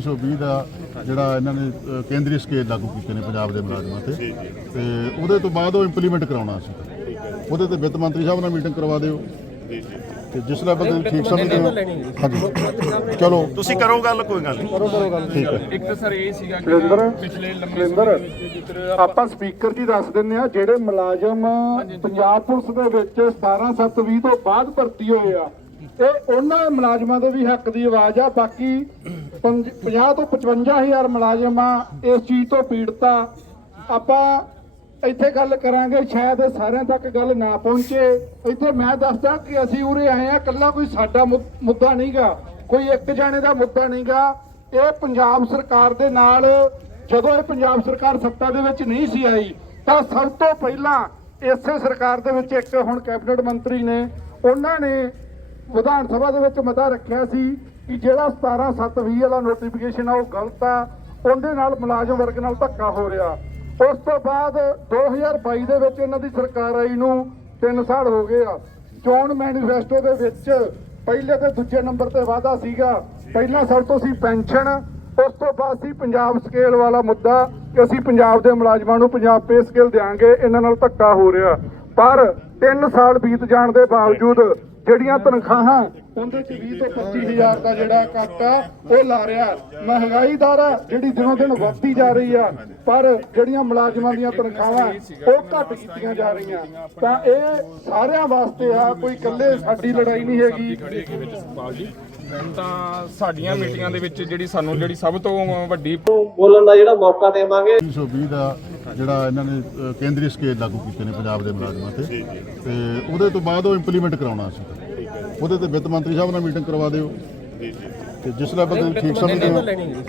2520 ਦਾ ਜਿਹੜਾ ਇਹਨਾਂ ਨੇ ਅ, ਕੇਂਦਰੀ ਸਕੇਲ ਲਾਗੂ ਕੀਤੇ ਨੇ ਪੰਜਾਬ ਦੇ ਮੁਲਾਜ਼ਮਾਂ ਤੇ। ਤੇ ਉਹਦੇ ਤੋਂ ਬਾਅਦ ਉਹ ਇੰਪਲੀਮੈਂਟ ਕਰਾਉਣਾ ਸੀ। ਉਹਦੇ ਤੇ ਵਿੱਤ ਮੰਤਰੀ ਸਾਹਿਬ ਨਾਲ ਮੀਟਿੰਗ ਕਰਵਾ ਦਿਓ। ਤੇ ਜਿਸ ਲੈਵਲ ਤੇ ਠੀਕ ਸਮਝਦੇ ਹੋ। ਹਾਂਜੀ। ਚਲੋ। ਤੁਸੀਂ ਕਰੋ ਗੱਲ ਕੋਈ ਗੱਲ ਨਹੀਂ। ਠੀਕ ਹੈ। ਇੱਕ ਤਾਂ ਸਰ ਇਹ ਸੀਗਾ ਕਿ ਪਿਛਲੇ ਲੰਮੇ ਸਮੇਂ ਦੇ ਵਿੱਚ ਆਪਾਂ ਸਪੀਕਰ ਜੀ ਦੱਸ ਦਿੰਨੇ ਆ ਜਿਹੜੇ ਮੁਲਾਜ਼ਮ ਪੰਜਾਬ ਪੁਲਿਸ ਦੇ ਵਿੱਚ 17/7/20 ਤੋਂ ਬਾਅਦ ਭਰਤੀ ਹੋਏ ਆ। ਇਹ ਉਹਨਾਂ ਮੁਲਾਜ਼ਮਾਂ ਦੇ ਵੀ ਹੱਕ ਦੀ ਆਵਾਜ਼ ਆ, ਬਾਕੀ 50 ਤੋਂ 55000 ਮੁਲਾਜ਼ਮ ਆ ਇਸ ਚੀਜ਼ ਤੋਂ ਪੀੜਤ ਆ। ਆਪਾਂ ਇੱਥੇ ਗੱਲ ਕਰਾਂਗੇ, ਸ਼ਾਇਦ ਸਾਰਿਆਂ ਤੱਕ ਗੱਲ ਨਾ ਪਹੁੰਚੇ। ਇੱਥੇ ਮੈਂ ਦੱਸਦਾ ਕਿ ਅਸੀਂ ਉਰੇ ਆਏ ਆ ਕੱਲਾ ਕੋਈ ਸਾਡਾ ਮੁ- ਮੁੱਦਾ ਨਹੀਂਗਾ। ਕੋਈ ਇੱਕ ਜਾਣੇ ਦਾ ਮੁੱਦਾ ਨਹੀਂਗਾ। ਇਹ ਪੰਜਾਬ ਸਰਕਾਰ ਦੇ ਨਾਲ, ਜਦੋਂ ਇਹ ਪੰਜਾਬ ਸਰਕਾਰ ਸੱਤਾ ਦੇ ਵਿੱਚ ਨਹੀਂ ਸੀ ਆਈ, ਤਾਂ ਸਭ ਤੋਂ ਪਹਿਲਾਂ ਇਸੇ ਸਰਕਾਰ ਦੇ ਵਿੱਚ ਇੱਕ ਹੁਣ ਕੈਬਨਿਟ ਮੰਤਰੀ ਨੇ, ਉਹਨਾਂ ਨੇ ਵਿਧਾਨ ਸਭਾ ਦੇ ਵਿੱਚ ਮਤਾ ਰੱਖਿਆ ਸੀ ਕਿ ਜਿਹੜਾ 17 7 20 ਵਾਲਾ ਨੋਟੀਫਿਕੇਸ਼ਨ ਆ, ਉਹ ਗਲਤ ਆ, ਉਹਦੇ ਨਾਲ ਮੁਲਾਜ਼ਮ ਵਰਗ ਨਾਲ ਧੱਕਾ ਹੋ ਰਿਹਾ। ਉਸ ਤੋਂ ਬਾਅਦ 2022 ਦੇ ਵਿੱਚ ਇਹਨਾਂ ਦੀ ਸਰਕਾਰ ਆਈ ਨੂੰ 3 ਸਾਲ ਹੋ ਗਏ ਆ। ਚੋਣ ਮੈਨੀਫੈਸਟੋ ਦੇ ਵਿੱਚ ਪਹਿਲੇ ਤੇ ਦੂਜੇ ਨੰਬਰ ਤੇ ਵਾਅਦਾ ਸੀਗਾ। ਪਹਿਲਾਂ ਸਭ ਤੋਂ ਸੀ ਪੈਨਸ਼ਨ, ਉਸ ਤੋਂ ਬਾਅਦ ਸੀ ਪੰਜਾਬ ਸਕੇਲ ਵਾਲਾ ਮੁੱਦਾ ਕਿ ਅਸੀਂ ਪੰਜਾਬ ਦੇ ਮੁਲਾਜ਼ਮਾਂ ਨੂੰ ਪੰਜਾਬ ਪੇ ਸਕੇਲ ਦੇਾਂਗੇ ਇਹਨਾਂ ਨਾਲ ਧੱਕਾ ਹੋ ਰਿਹਾ। ਪਰ 3 ਸਾਲ ਬੀਤ ਜਾਣ ਦੇ ਬਾਵਜੂਦ ਜਿਹੜੀਆਂ ਤਨਖਾਹਾਂ ਉਹਦੇ ਚ 20 ਤੋਂ 25 ਹਜ਼ਾਰ ਦਾ ਜਿਹੜਾ ਕੱਟ ਆ ਉਹ ਲਾ ਰਿਹਾ। ਮਹਿੰਗਾਈ ਦਰ ਜਿਹੜੀ ਦਿਨੋਂ ਦਿਨ ਵੱਧਦੀ ਜਾ ਰਹੀ ਆ ਪਰ ਜਿਹੜੀਆਂ ਮੁਲਾਜ਼ਮਾਂ ਦੀਆਂ ਤਨਖਾਹਾਂ ਉਹ ਘੱਟ ਕੀਤੀਆਂ ਜਾ ਰਹੀਆਂ। ਤਾਂ ਇਹ ਸਾਰਿਆਂ ਵਾਸਤੇ ਆ ਕੋਈ ਇਕੱਲੇ ਸਾਡੀ ਲੜਾਈ ਨਹੀਂ ਹੈਗੀ। ਤਾਂ ਸਾਡੀਆਂ ਮੀਟਿੰਗਾਂ ਦੇ ਵਿੱਚ ਜਿਹੜੀ ਸਾਨੂੰ ਜਿਹੜੀ ਸਭ ਤੋਂ ਵੱਡੀ ਬੋਲਣ ਦਾ ਜਿਹੜਾ ਮੌਕਾ ਦੇਵਾਂਗੇ। 2520 ਦਾ ਜਿਹੜਾ ਇਹਨਾਂ ਨੇ ਕੇਂਦਰੀ ਸਕੇਲ ਲਾਗੂ ਕੀਤੇ ਨੇ ਪੰਜਾਬ ਦੇ ਮੁਲਾਜ਼ਮਾਂ ਤੇ। ਤੇ ਉਹਦੇ ਤੋਂ ਬਾਅਦ ਉਹ ਇੰਪਲੀਮੈਂਟ ਕਰਾਉਣਾ ਸੀ। ਉਹਦੇ ਤੇ ਵਿੱਤ ਮੰਤਰੀ ਸਾਹਿਬ ਨਾਲ ਮੀਟਿੰਗ ਕਰਵਾ ਦਿਓ। ਤੇ ਜਿਸ ਲੈਵਲ ਤੇ ਠੀਕ ਸਮਝਦੇ ਹੋ।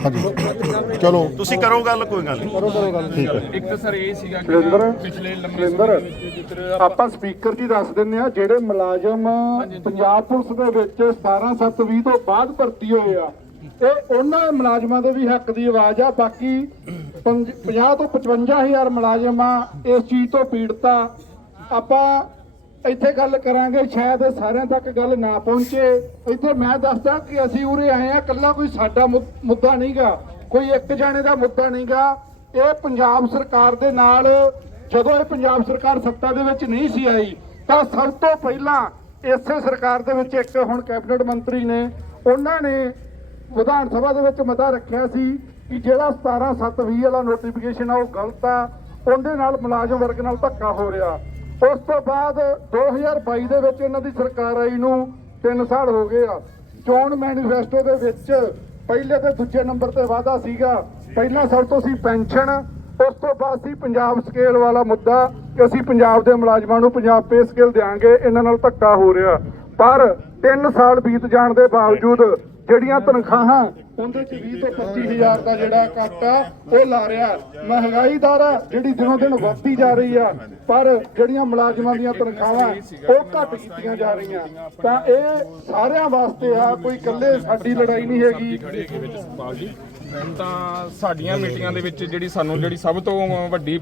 ਹਾਂਜੀ। ਚਲੋ। ਤੁਸੀਂ ਕਰੋ ਗੱਲ ਕੋਈ ਗੱਲ ਨਹੀਂ। ਠੀਕ ਹੈ। ਇੱਕ ਤਾਂ ਸਰ ਇਹ ਸੀਗਾ ਕਿ ਪਿਛਲੇ ਲੰਮੇ ਸਮੇਂ ਆਪਾਂ ਸਪੀਕਰ ਜੀ ਦੱਸ ਦਿੰਨੇ ਆ ਜਿਹੜੇ ਮੁਲਾਜ਼ਮ ਪੰਜਾਬ ਪੁਲਿਸ ਦੇ ਵਿੱਚ 17/7/20 ਤੋਂ ਬਾਅਦ ਭਰਤੀ ਹੋਏ ਆ ਇਹ ਉਹਨਾਂ ਮੁਲਾਜ਼ਮਾਂ ਦੇ ਵੀ ਹੱਕ ਦੀ ਆਵਾਜ਼ ਆ। ਬਾਕੀ 50 ਤੋਂ 55000 ਮੁਲਾਜ਼ਮ ਇਸ ਚੀਜ਼ ਤੋਂ ਪੀੜਤ। ਆ ਆਪਾਂ ਇੱਥੇ ਗੱਲ ਕਰਾਂਗੇ, ਸ਼ਾਇਦ ਇਹ ਸਾਰਿਆਂ ਤੱਕ ਗੱਲ ਨਾ ਪਹੁੰਚੇ। ਇੱਥੇ ਮੈਂ ਦੱਸਦਾ ਕਿ ਅਸੀਂ ਉਰੇ ਆਏ ਆ ਕੱਲਾ ਕੋਈ ਸਾਡਾ ਮੁ- ਮੁੱਦਾ ਨਹੀਂਗਾ। ਕੋਈ ਇੱਕ ਜਾਣੇ ਦਾ ਮੁੱਦਾ ਨਹੀਂਗਾ। ਇਹ ਪੰਜਾਬ ਸਰਕਾਰ ਦੇ ਨਾਲ, ਜਦੋਂ ਇਹ ਪੰਜਾਬ ਸਰਕਾਰ ਸੱਤਾ ਦੇ ਵਿੱਚ ਨਹੀਂ ਸੀ ਆਈ, ਤਾਂ ਸਭ ਤੋਂ ਪਹਿਲਾਂ ਇਸੇ ਸਰਕਾਰ ਦੇ ਵਿੱਚ ਇੱਕ ਹੁਣ ਕੈਬਨਿਟ ਮੰਤਰੀ ਨੇ, ਉਹਨਾਂ ਨੇ ਵਿਧਾਨ ਸਭਾ ਦੇ ਵਿੱਚ ਮਤਾ ਰੱਖਿਆ ਸੀ ਕਿ ਜਿਹੜਾ 17 7 20 ਵਾਲਾ ਨੋਟੀਫਿਕੇਸ਼ਨ ਆ, ਉਹ ਗਲਤ ਆ। ਉਹਦੇ ਨਾਲ ਮੁਲਾਜ਼ਮ ਵਰਗ ਨਾਲ ਧੱਕਾ ਹੋ ਰਿਹਾ। ਉਸ ਤੋਂ ਬਾਅਦ 2022 ਦੇ ਵਿੱਚ ਇਹਨਾਂ ਦੀ ਸਰਕਾਰ ਆਈ ਨੂੰ 3 ਸਾਲ ਹੋ ਗਏ ਆ। ਚੋਣ ਮੈਨੀਫੈਸਟੋ ਦੇ ਵਿੱਚ ਪਹਿਲੇ ਤੇ ਦੂਜੇ ਨੰਬਰ ਤੇ ਵਾਅਦਾ ਸੀਗਾ। ਪਹਿਲਾਂ ਸਭ ਤੋਂ ਸੀ ਪੈਨਸ਼ਨ, ਉਸ ਤੋਂ ਬਾਅਦ ਸੀ ਪੰਜਾਬ ਸਕੇਲ ਵਾਲਾ ਮੁੱਦਾ ਕਿ ਅਸੀਂ ਪੰਜਾਬ ਦੇ ਮੁਲਾਜ਼ਮਾਂ ਨੂੰ ਪੰਜਾਬ ਪੇ ਸਕੇਲ ਦੇਾਂਗੇ ਇਹਨਾਂ ਨਾਲ ਧੱਕਾ ਹੋ ਰਿਹਾ। ਪਰ 3 ਸਾਲ ਬੀਤ ਜਾਣ ਦੇ ਬਾਵਜੂਦ ਜਿਹੜੀਆਂ ਤਨਖਾਹਾਂ ਉਹਦੇ ਚ 20 ਤੋਂ 25 ਦਾ ਜਿਹੜਾ ਕੱਟ ਆ ਉਹ ਲਾ ਰਿਹਾ। ਮਹਿੰਗਾਈ ਦਰ ਆ ਜਿਹੜੀ ਦਿਨੋਂ ਦਿਨ ਵੱਧਦੀ ਜਾ ਰਹੀ ਆ, ਪਰ ਜਿਹੜੀਆਂ ਮੁਲਾਜ਼ਮਾਂ ਦੀਆਂ ਤਨਖਾਹਾਂ, ਉਹ ਘੱਟ ਕੀਤੀਆਂ ਜਾ ਰਹੀਆਂ। ਤਾਂ ਇਹ ਸਾਰਿਆਂ ਵਾਸਤੇ ਆ, ਕੋਈ ਇਕੱਲੇ ਸਾਡੀ ਲੜਾਈ ਨਹੀਂ ਹੈਗੀ। ਤਾਂ ਸਾਡੀਆਂ ਮੀਟਿੰਗਾਂ ਦੇ ਵਿੱਚ ਜਿਹੜੀ ਸਾਨੂੰ ਜਿਹੜੀ ਸਭ ਤੋਂ ਵੱਡੀ